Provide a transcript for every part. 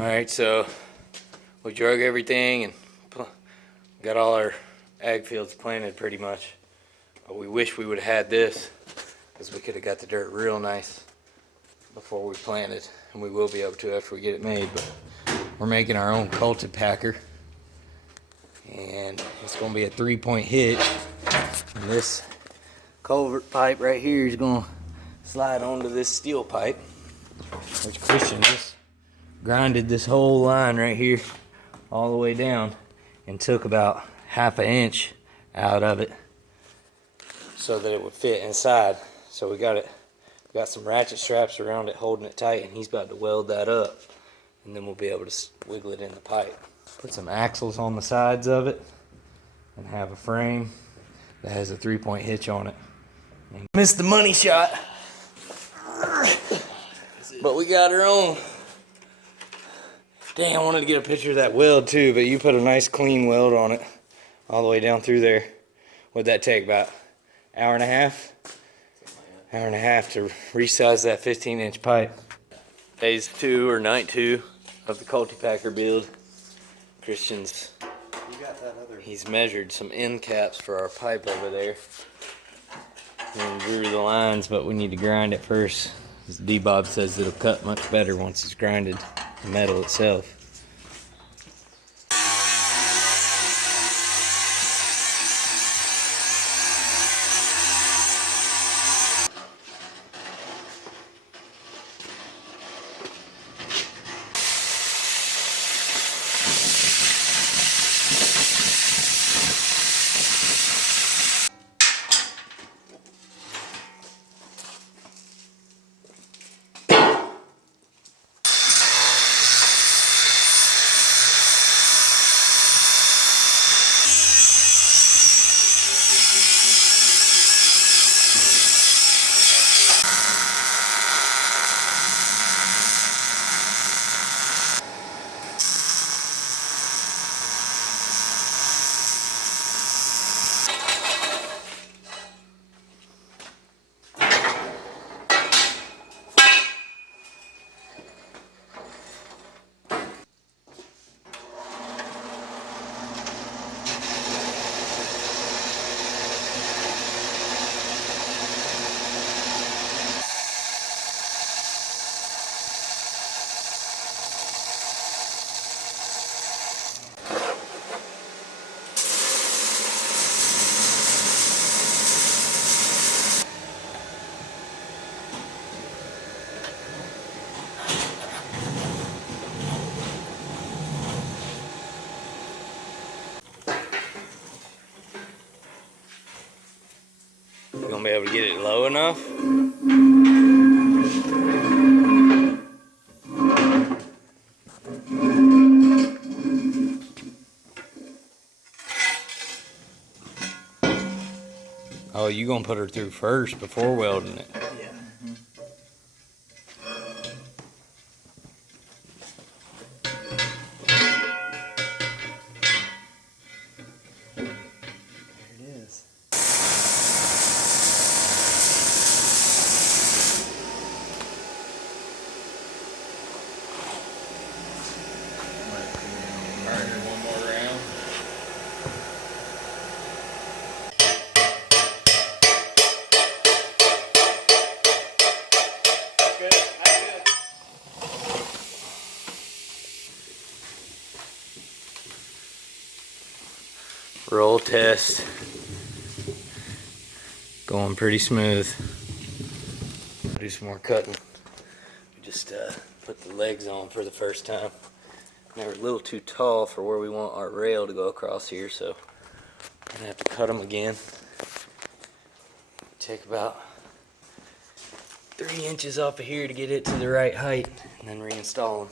Alright, so we drug everything and got all our ag fields planted pretty much. But we wish we would have had this, because we could have got the dirt real nice before we planted. And we will be able to after we get it made. But we're making our own Cultipacker. And it's going to be a 3-point hitch. And this culvert pipe right here is going to slide onto this steel pipe, which Christian just grinded this whole line right here all the way down and took about ½ an inch out of it so that it would fit inside. So we got some ratchet straps around it holding it tight, and he's about to weld that up, and then we'll be able to wiggle it in the pipe. Put some axles on the sides of it and have a frame that has a 3-point hitch on it. And missed the money shot, but we got our own. Dang, I wanted to get a picture of that weld too, but you put a nice clean weld on it all the way down through there. What'd that take, about an hour and a half? Hour and a half to resize that 15-inch pipe. Phase 2 or night 2 of the Cultipacker build. Christian's, he's measured some end caps for our pipe over there and drew the lines, but we need to grind it first. D-Bob says it'll cut much better once it's grinded, the metal itself. You gonna be able to get it low enough? Oh, you gonna put her through first before welding it? Yeah. There it is. Alright, one more round. Good, that's good. Roll test. Going pretty smooth. Do some more cutting. We just put the legs on for the first time. They're a little too tall for where we want our rail to go across here, so we're gonna have to cut them again. Take about 3 inches off of here to get it to the right height, and then reinstall them.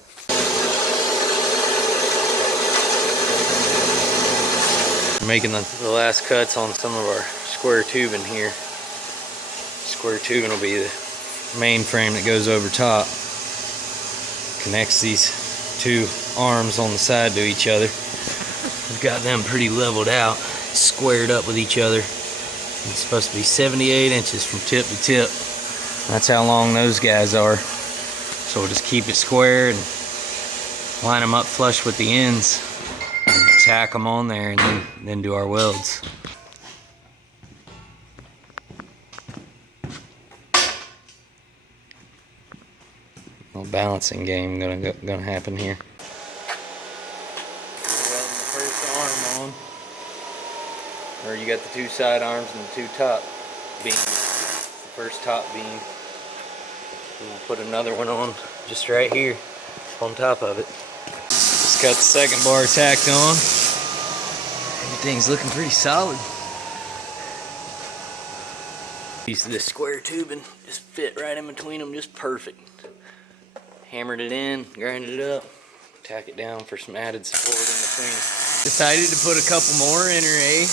We're making the last cuts on some of our square tubing here. Square tubing will be the main frame that goes over top. Connects these two arms on the side to each other. We've got them pretty leveled out, squared up with each other. It's supposed to be 78 inches from tip to tip. That's how long those guys are. So we'll just keep it square and line them up flush with the ends, and tack them on there, and then do our welds. Little balancing game gonna happen here. Welding the first arm on, or you got the two side arms and the two top beams. The first top beam, and we'll put another one on just right here on top of it. Just got the second bar tacked on. Everything's looking pretty solid. This square tubing just fit right in between them, just perfect. Hammered it in, grinded it up, tack it down for some added support in between. Decided to put a couple more in her, eh?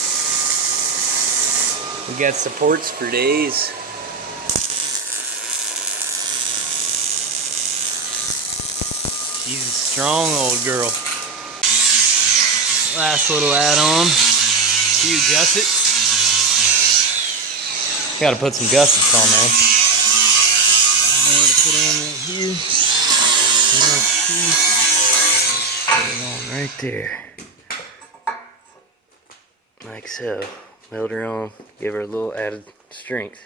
We got supports for days. She's a strong old girl. Last little add-on, a few gussets. Gotta put some gussets on there. More to put on right here. Put it on right there. Like so. Weld her on, give her a little added strength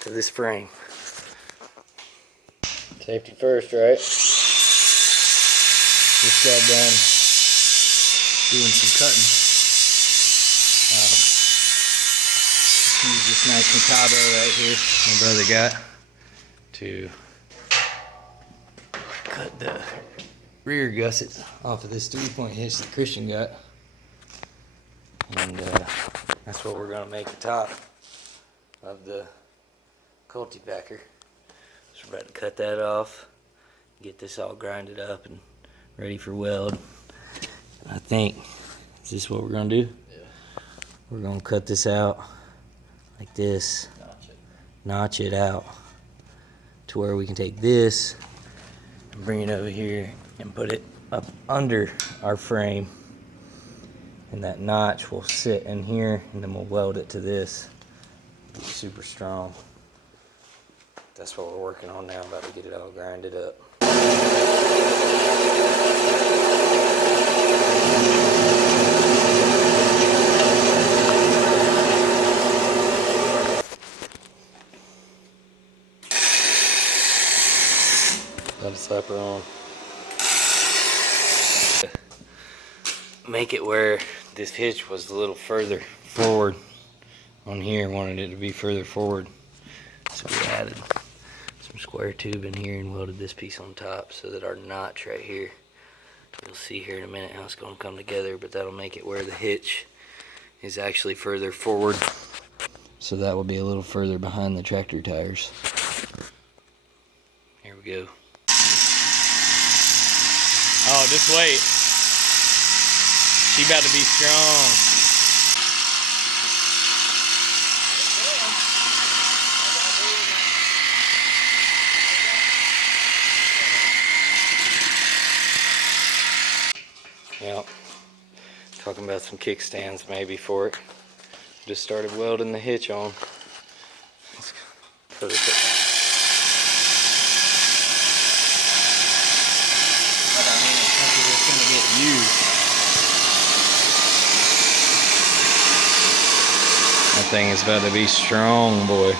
to this frame. Safety first, right? Just got done doing some cutting. Use this nice Mikado right here my brother got to cut the rear gussets off of this 3-point hitch that Christian got, and that's what we're going to make the top of the Cultipacker. So we're about to cut that off, get this all grinded up and ready for weld. I think, is this what we're going to do? Yeah. We're going to cut this out like this, notch it out to where we can take this and bring it over here and put it up under our frame, and that notch will sit in here, and then we'll weld it to this. It's super strong. That's what we're working on now, about to get it all grinded up. Got a slapper on. Make it where this hitch was a little further forward on here. Wanted it to be further forward, so we added some square tube in here and welded this piece on top so that our notch right here, you'll see here in a minute how it's going to come together, but that'll make it where the hitch is actually further forward, so that will be a little further behind the tractor tires. Here we go. Oh, just wait. She about to be strong. Yep. Talking about some kickstands maybe for it. Just started welding the hitch on. It's perfect. But I mean, it's something that's going to get used. That thing is about to be strong, boy.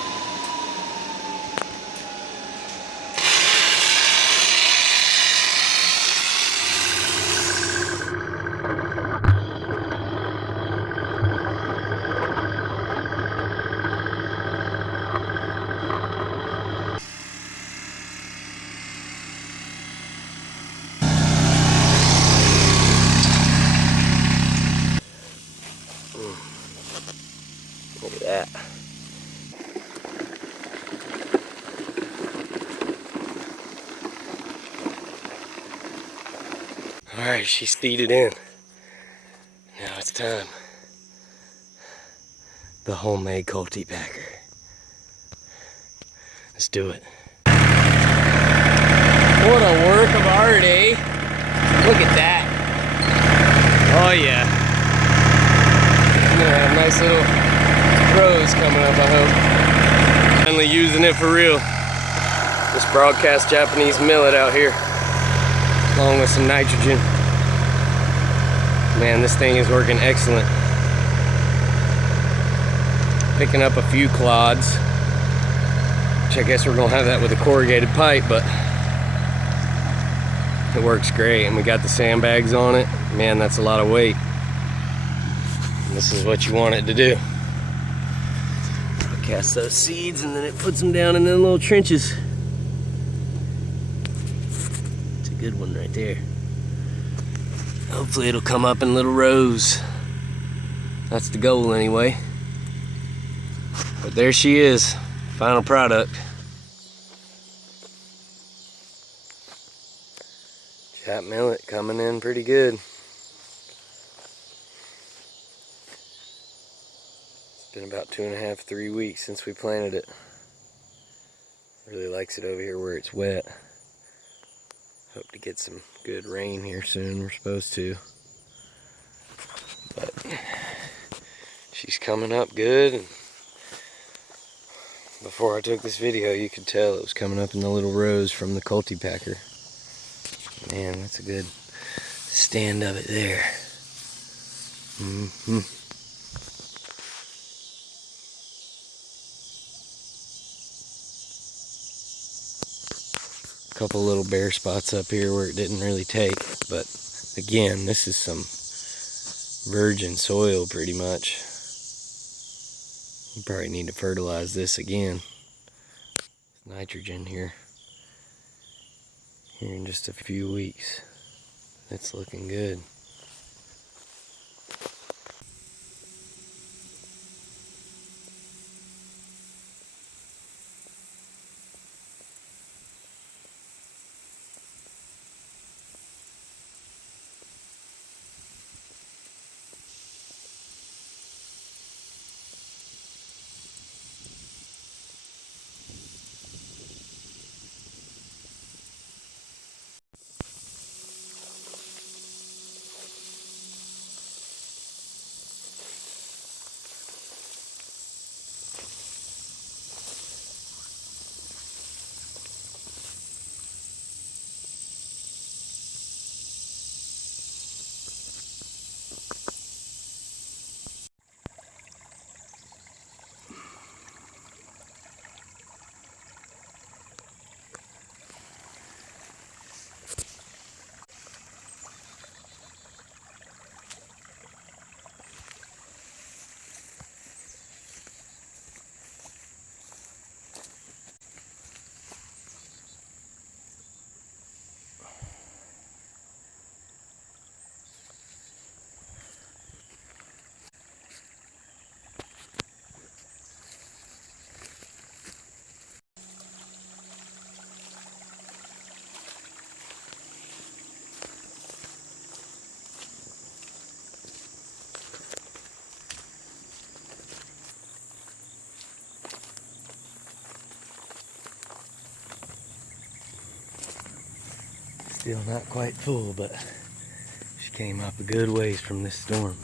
Look at that. Alright, she's seated in. Now it's time. The homemade Cultipacker. Let's do it. What a work of art, eh? Look at that. Oh yeah. We're gonna have nice little rows coming up, I hope. Finally using it for real. This broadcast Japanese millet out here. along with some nitrogen. Man, this thing is working excellent. Picking up a few clods, which I guess we're gonna have that with a corrugated pipe, but it works great. And we got the sandbags on it. Man, that's a lot of weight. And this is what you want it to do. Cast those seeds and then it puts them down in them little trenches. It's a good one right there. Hopefully it'll come up in little rows. That's the goal anyway. But there she is, final product. Chopped millet coming in pretty good. It's been about 2.5, 3 weeks since we planted it. Really likes it over here where it's wet. Hope to get some good rain here soon, we're supposed to. But she's coming up good. And before I took this video, you could tell it was coming up in the little rows from the Cultipacker. Man, that's a good stand of it there. Couple little bare spots up here where it didn't really take, but again, this is some virgin soil pretty much. You probably need to fertilize this again. Nitrogen here in just a few weeks. It's looking good. Still not quite full, but she came up a good ways from this storm.